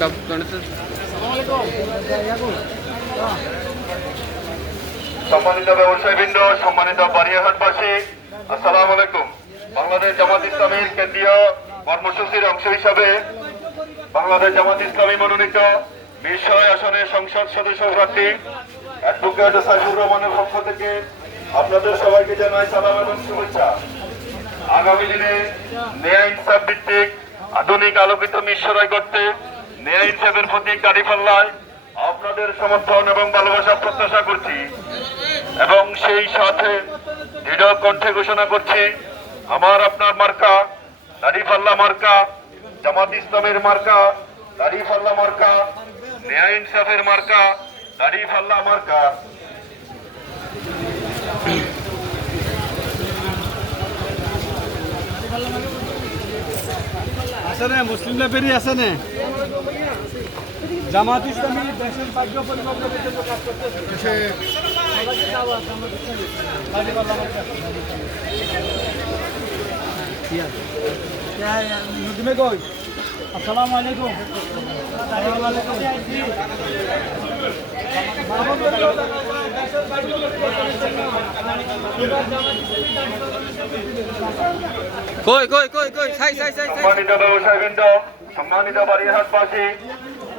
Cup সম্মানিত ব্যবসায়ীবৃন্দ, সম্মানিত বারিয়াহাটবাসী আসসালামু আলাইকুম। বাংলাদেশ জামাত ইসলামীর কেন্দ্রীয় কর্মসূচির অংশ হিসাবে বাংলাদেশ জামাত ইসলামী মনোনীত বিষয় আসনের সংসদ সদস্য প্রার্থী অ্যাডভোকেট সাইফুর রহমানের পক্ষ থেকে আপনাদের সবাইকে জানাই সালাম এবং শুভেচ্ছা। আগামী দিনে ন্যায় ইনসাফ ভিত্তিক আধুনিক আলোকিত মিশ্বরায় করতে ন্যায় ইনসাফের প্রতীক দাঁড়িপাল্লায় আপনাদের সমর্থন এবং ভালোবাসা প্রত্যাশা করছি। এবং সেই সাথে দৃঢ় কণ্ঠে ঘোষণা করছি, আমার আপনার মার্কা দাড়িপাল্লা মার্কা, জামাত ইসলামের মার্কা দাড়িপাল্লা মার্কা, ন্যায় ইনসাফের মার্কা দাড়িপাল্লা মার্কা। আছে নে মুসলিম লাইব্রেরি আছে নে। জামাত ইসলামী দেশের ভাগ্য পরিবর্তনের জন্য কাজ করতেছে আসসালামু আলাইকুম। সম্মানিত ব্যবসায়বৃন্দ সম্মানিত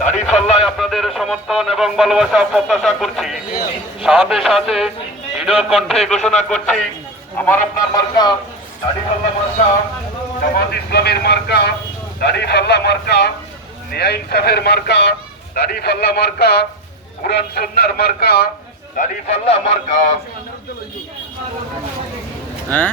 দাড়িপাল্লায় আপনাদের সমর্থন এবং ভালোবাসা প্রত্যাশা করছি। সাথে সাথে দৃঢ় কণ্ঠে ঘোষণা করছি আমার আপনার মার্কা দাড়িপাল্লা মার্কা জামাত ইসলামের মার্কা দাড়িপাল্লা মার্কা ন্যায় ইনসাফের মার্কা দাড়িপাল্লা মার্কা কুরআন সুন্নার মার্কা দাড়িপাল্লা মার্কা। হ্যাঁ?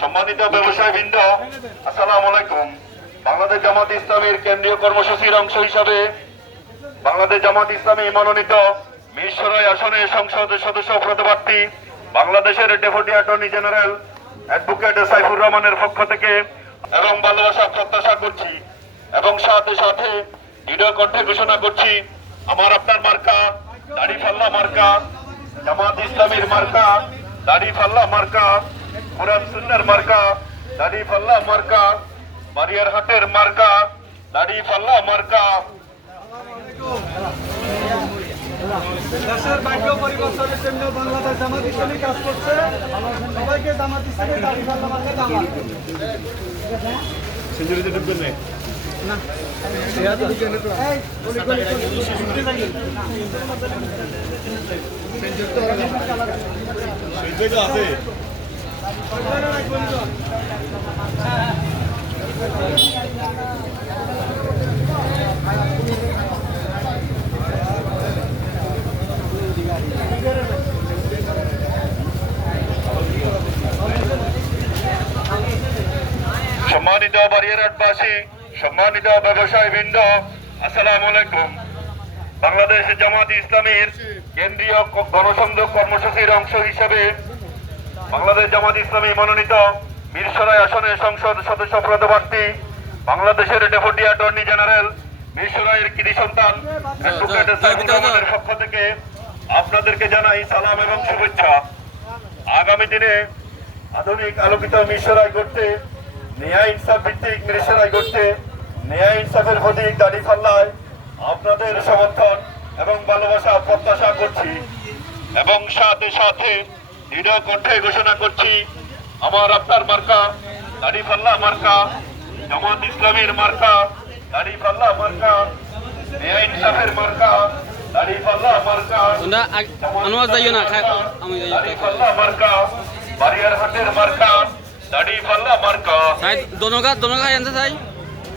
সম্মানিত ব্যবসায় বৃন্দ আসসালাম আলাইকুম বাংলাদেশ জামাত ইসলামের কেন্দ্রীয় কর্মসূচির অংশ হিসাবে বাংলাদেশ জামাত ইসলামী মনোনীত মিরসরাই আসনে সংসদ সদস্য পদপ্রার্থী, বাংলাদেশের deputy attorney general advocate Saifur রহমানের পক্ষ থেকে এবং ভালোবাসা প্রত্যাশা করছি এবং সাথে সাথে দৃঢ় কণ্ঠে ঘোষণা করছি, আমার আপনার মার্কা দাড়িপাল্লা মার্কা, জামাত ইসলামের মার্কা দাড়ি ফাল্লা মার্কা কোরআন সুন্নার মার্কা দাড়িপাল্লা মার্কা বারিয়ার হাটের মার্কা দাড়িপাল্লা মার্কা। দেশের ভাগ্য পরিবর্তনের জন্য বাংলাদেশ জামাত ইসলামী কাজ করছে। সবাইকে জামাত ইসলামী দাবি করলাম আমাকে দাওয়াত এই, গলি গলি গলি। সম্মানিত বারিয়ারহাটবাসী সম্মানিত ব্যবসায়ী বৃন্দ, আসসালামু আলাইকুম। বাংলাদেশ জামাত ইসলামীর কেন্দ্রীয় গণসংযোগ কর্মসূচির অংশ হিসেবে বাংলাদেশ জামাত ইসলামী মনোনীত মিরসরাই আসনের সংসদ সদস্য পদপ্রার্থী বাংলাদেশের ডেপুটি অ্যাটর্নি জেনারেল মিরসরাইয়ের কৃতি সন্তান অ্যাডভোকেট সাইফুর রহমানের পক্ষ থেকে আপনাদেরকে জানাই সালাম এবং শুভেচ্ছা। আগামী দিনে আধুনিক আলোকিত মিশরাই করতে ন্যায় ইনসাফ ভিত্তিক মিশরাই করতে ন্যায় ইনসাফের প্রতীক দাড়ি ফাল্লায় আপনাদের সমর্থন এবং ভালোবাসা প্রত্যাশা করছি। এবং সাথে সাথে দৃঢ় কণ্ঠে ঘোষণা করছি আমার আপনার মার্কা দাড়ি ফাল্লা মার্কা জামাত ইসলামের মার্কা দাড়ি ফাল্লা মার্কা ন্যায় ইনসাফের মার্কা দাড়ি পাল্লা মার্কা আনোয়ার যাইও না আমি যাইও দাড়ি পাল্লা মার্কা বাড়িয়ার হাটের মার্কা দাড়ি পাল্লা মার্কা। সাই দোনো গা দোনো গা এনতে সাই?